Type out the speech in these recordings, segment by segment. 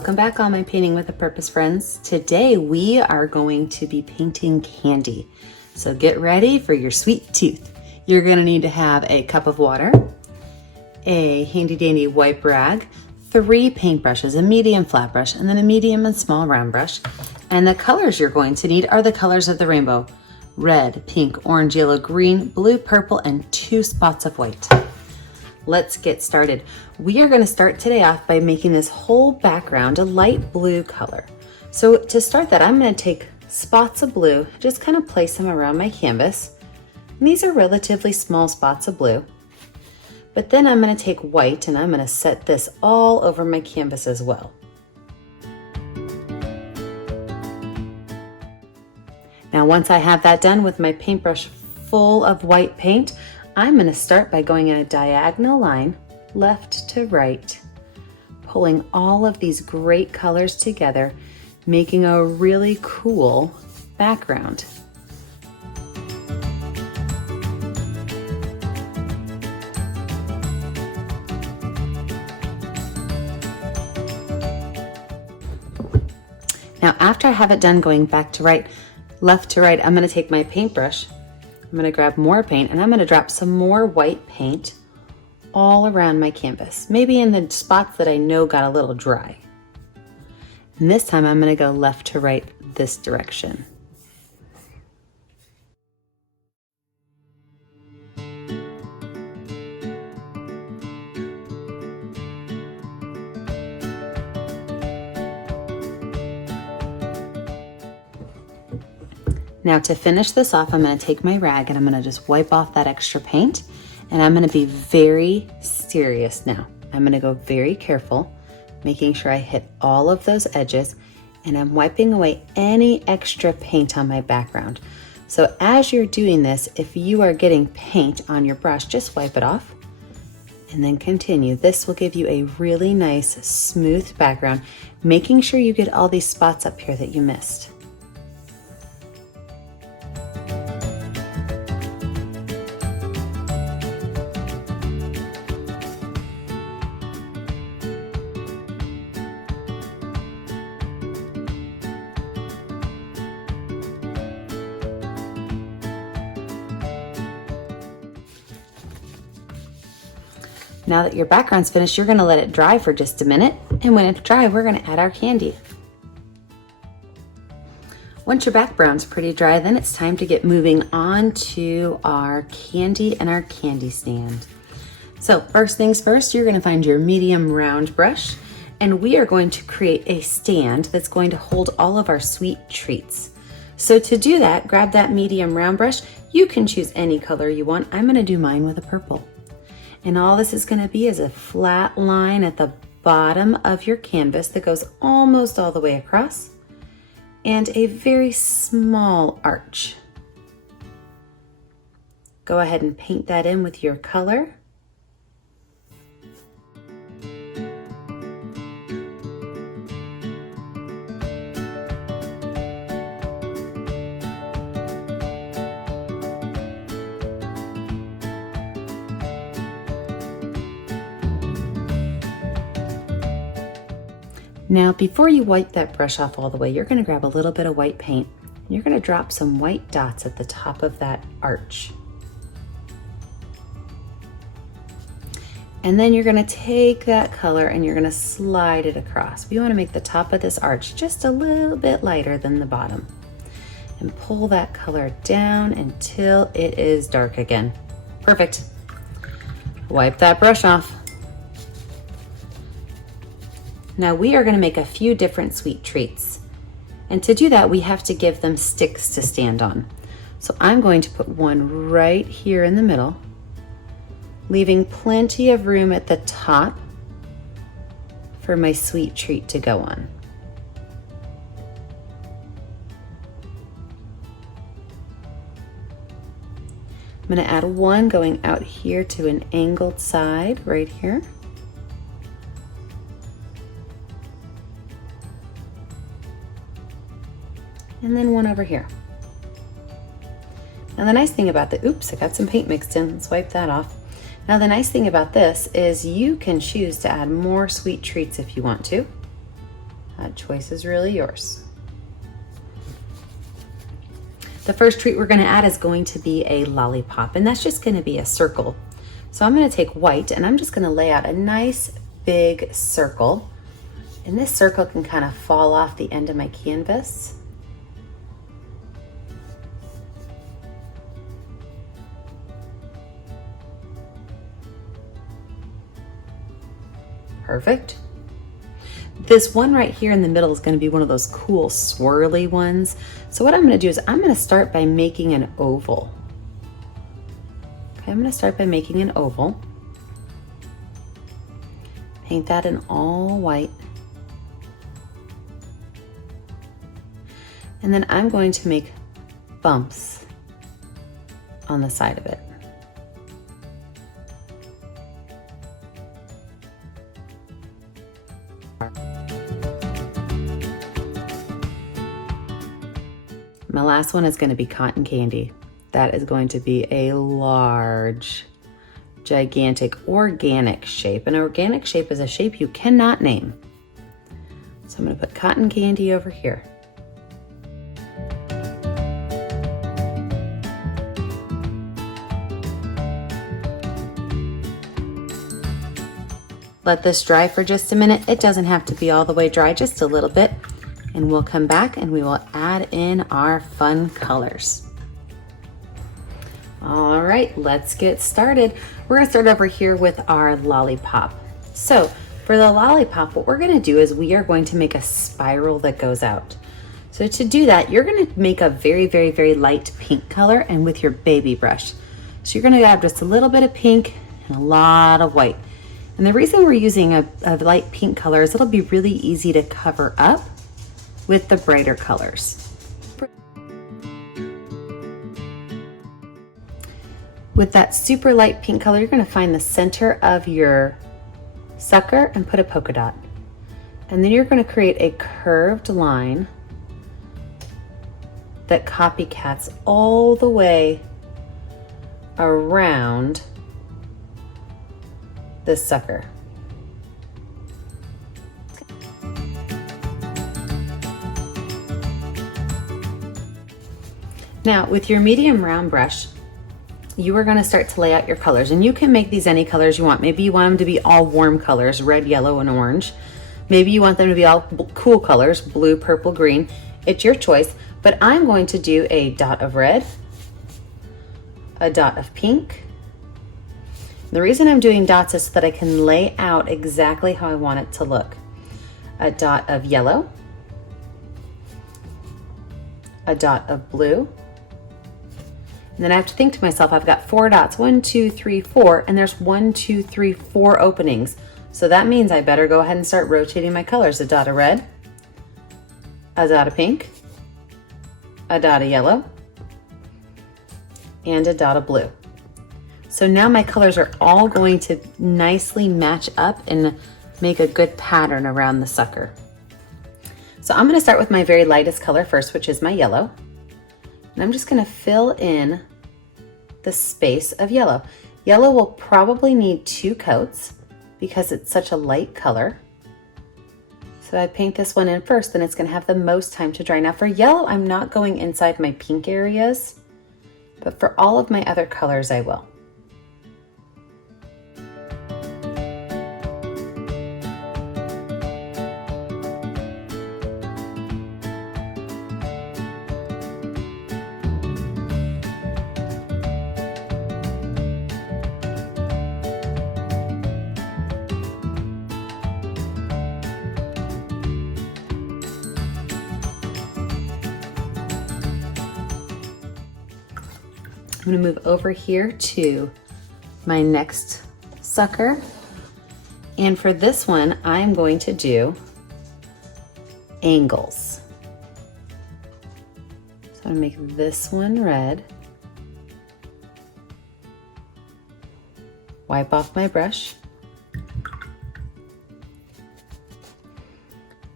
Welcome back, all my Painting with a Purpose friends. Today we are going to be painting candy. So get ready for your sweet tooth. You're going to need to have a cup of water, a handy dandy wipe rag, 3 paintbrushes, a medium flat brush, and then a medium and small round brush. And the colors you're going to need are the colors of the rainbow: red, pink, orange, yellow, green, blue, purple, and 2 spots of white. Let's get started. We are going to start today off by making this whole background a light blue color. So to start that, I'm going to take spots of blue, just kind of place them around my canvas. And these are relatively small spots of blue. But then I'm going to take white and I'm going to set this all over my canvas as well. Now, once I have that done with my paintbrush full of white paint, I'm going to start by going in a diagonal line, left to right, pulling all of these great colors together, making a really cool background. Now, after I have it done going back to right, left to right, I'm going to take my paintbrush, I'm going to grab more paint, and I'm going to drop some more white paint all around my canvas, maybe in the spots that I know got a little dry. And this time I'm going to go left to right this direction. Now, to finish this off, I'm going to take my rag and I'm going to just wipe off that extra paint, and I'm going to be very serious now. I'm going to go very careful, making sure I hit all of those edges, and I'm wiping away any extra paint on my background. So as you're doing this, if you are getting paint on your brush, just wipe it off and then continue. This will give you a really nice smooth background, making sure you get all these spots up here that you missed. Now that your background's finished, you're gonna let it dry for just a minute. And when it's dry, we're gonna add our candy. Once your background's pretty dry, then it's time to get moving on to our candy and our candy stand. So first things first, you're gonna find your medium round brush, and we are going to create a stand that's going to hold all of our sweet treats. So to do that, grab that medium round brush. You can choose any color you want. I'm gonna do mine with a purple. And all this is going to be is a flat line at the bottom of your canvas that goes almost all the way across, and a very small arch. Go ahead and paint that in with your color. Now, before you wipe that brush off all the way, you're going to grab a little bit of white paint, and you're going to drop some white dots at the top of that arch. And then you're going to take that color and you're going to slide it across. We want to make the top of this arch just a little bit lighter than the bottom. And pull that color down until it is dark again. Perfect. Wipe that brush off. Now we are going to make a few different sweet treats. And to do that, we have to give them sticks to stand on. So I'm going to put one right here in the middle, leaving plenty of room at the top for my sweet treat to go on. I'm going to add one going out here to an angled side right here. And then one over here. Now the nice thing about the, oops, I got some paint mixed in, let's wipe that off. Now the nice thing about this is you can choose to add more sweet treats if you want to. That choice is really yours. The first treat we're going to add is going to be a lollipop, and that's just going to be a circle. So I'm going to take white and I'm just going to lay out a nice big circle, and this circle can kind of fall off the end of my canvas. Perfect. This one right here in the middle is going to be one of those cool swirly ones. So what I'm going to do is I'm going to start by making an oval. Okay, I'm going to start by making an oval. Paint that in all white. And then I'm going to make bumps on the side of it. My last one is going to be cotton candy. That is going to be a large, gigantic, organic shape. An organic shape is a shape you cannot name. So I'm going to put cotton candy over here. Let this dry for just a minute. It doesn't have to be all the way dry, just a little bit. And we'll come back and we will add in our fun colors. All right, let's get started. We're gonna start over here with our lollipop. So for the lollipop, what we're gonna do is we are going to make a spiral that goes out. So to do that, you're gonna make a very, very, very light pink color, and with your baby brush. So you're gonna grab just a little bit of pink and a lot of white. And the reason we're using a light pink color is it'll be really easy to cover up with the brighter colors. With that super light pink color, you're going to find the center of your sucker and put a polka dot. And then you're going to create a curved line that copycats all the way around the sucker. Now, with your medium round brush, you are going to start to lay out your colors, and you can make these any colors you want. Maybe you want them to be all warm colors, red, yellow, and orange. Maybe you want them to be all cool colors, blue, purple, green. It's your choice, but I'm going to do a dot of red, a dot of pink. The reason I'm doing dots is so that I can lay out exactly how I want it to look. A dot of yellow, a dot of blue, and then I have to think to myself, I've got 4 dots, 1, 2, 3, 4, and there's 1, 2, 3, 4 openings. So that means I better go ahead and start rotating my colors. A dot of red, a dot of pink, a dot of yellow, and a dot of blue. So now my colors are all going to nicely match up and make a good pattern around the sucker. So I'm going to start with my very lightest color first, which is my yellow. And I'm just going to fill in the space of yellow. Yellow will probably need 2 coats because it's such a light color. So I paint this one in first, then it's going to have the most time to dry. Now for yellow, I'm not going inside my pink areas, but for all of my other colors, I will. I'm going to move over here to my next sucker. And for this one, I'm going to do angles. So I'm going to make this one red. Wipe off my brush.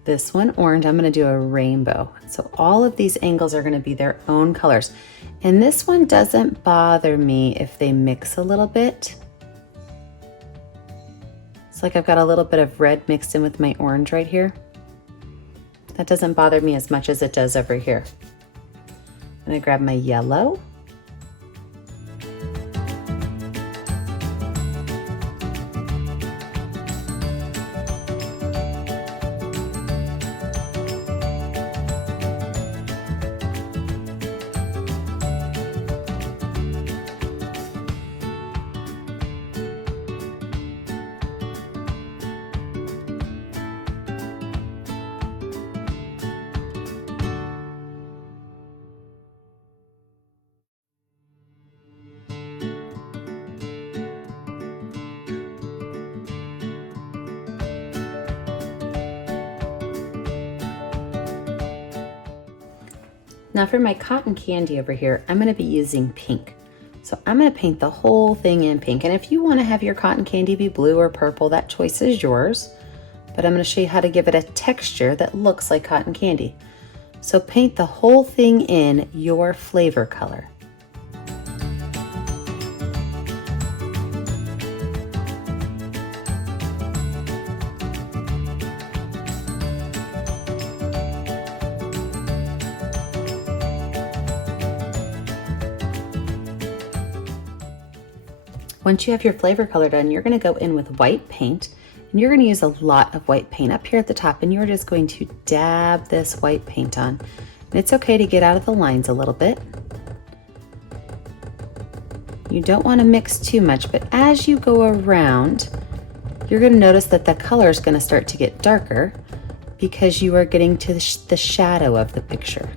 This one orange, I'm going to do a rainbow. So all of these angles are going to be their own colors. And this one doesn't bother me if they mix a little bit. It's like I've got a little bit of red mixed in with my orange right here. That doesn't bother me as much as it does over here. I'm gonna grab my yellow. Now for my cotton candy over here, I'm gonna be using pink. So I'm gonna paint the whole thing in pink. And if you wanna have your cotton candy be blue or purple, that choice is yours. But I'm gonna show you how to give it a texture that looks like cotton candy. So paint the whole thing in your flavor color. Once you have your flavor color done, you're gonna go in with white paint, and you're gonna use a lot of white paint up here at the top, and you're just going to dab this white paint on. And it's okay to get out of the lines a little bit. You don't wanna mix too much, but as you go around, you're gonna notice that the color is gonna start to get darker because you are getting to the shadow of the picture.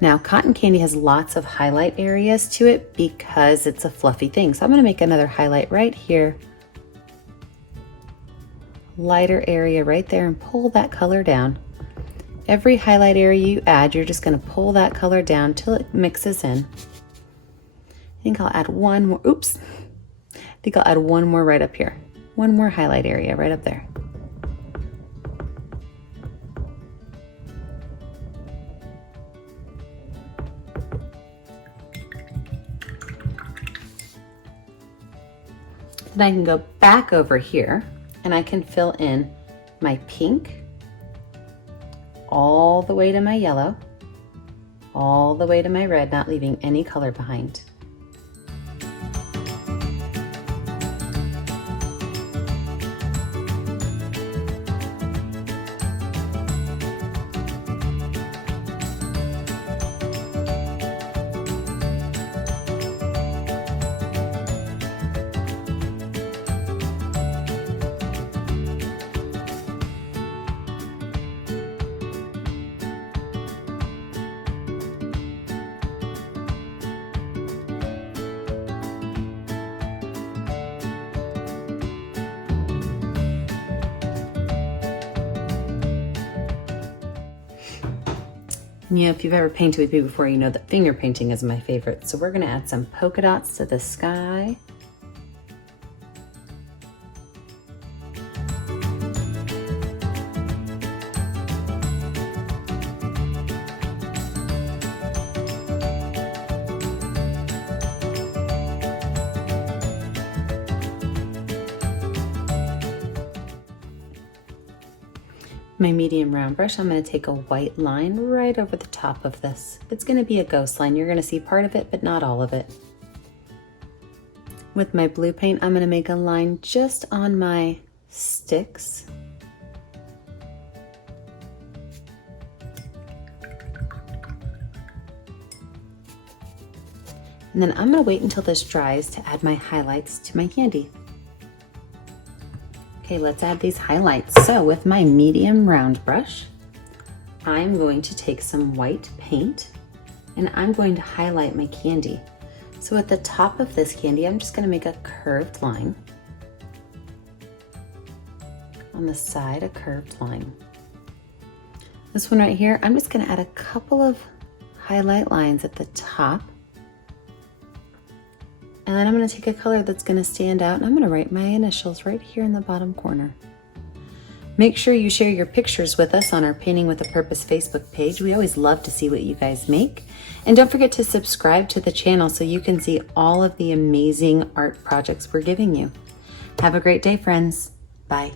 Now, cotton candy has lots of highlight areas to it because it's a fluffy thing. So I'm gonna make another highlight right here. Lighter area right there, and pull that color down. Every highlight area you add, you're just gonna pull that color down till it mixes in. I think I'll add one more, oops. I think I'll add one more right up here. One more highlight area right up there. Then I can go back over here and I can fill in my pink all the way to my yellow, all the way to my red, not leaving any color behind. You know, if you've ever painted with me before, you know that finger painting is my favorite. So we're gonna add some polka dots to the sky. My medium round brush, I'm going to take a white line right over the top of this. It's going to be a ghost line. You're going to see part of it, but not all of it. With my blue paint, I'm going to make a line just on my sticks. And then I'm going to wait until this dries to add my highlights to my candy. Okay, let's add these highlights. So with my medium round brush, I'm going to take some white paint and I'm going to highlight my candy. So at the top of this candy, I'm just going to make a curved line. On the side, a curved line. This one right here, I'm just going to add a couple of highlight lines at the top. And then I'm going to take a color that's going to stand out, and I'm going to write my initials right here in the bottom corner. Make sure you share your pictures with us on our Painting with a Purpose Facebook page. We always love to see what you guys make. And don't forget to subscribe to the channel so you can see all of the amazing art projects we're giving you. Have a great day, friends. Bye.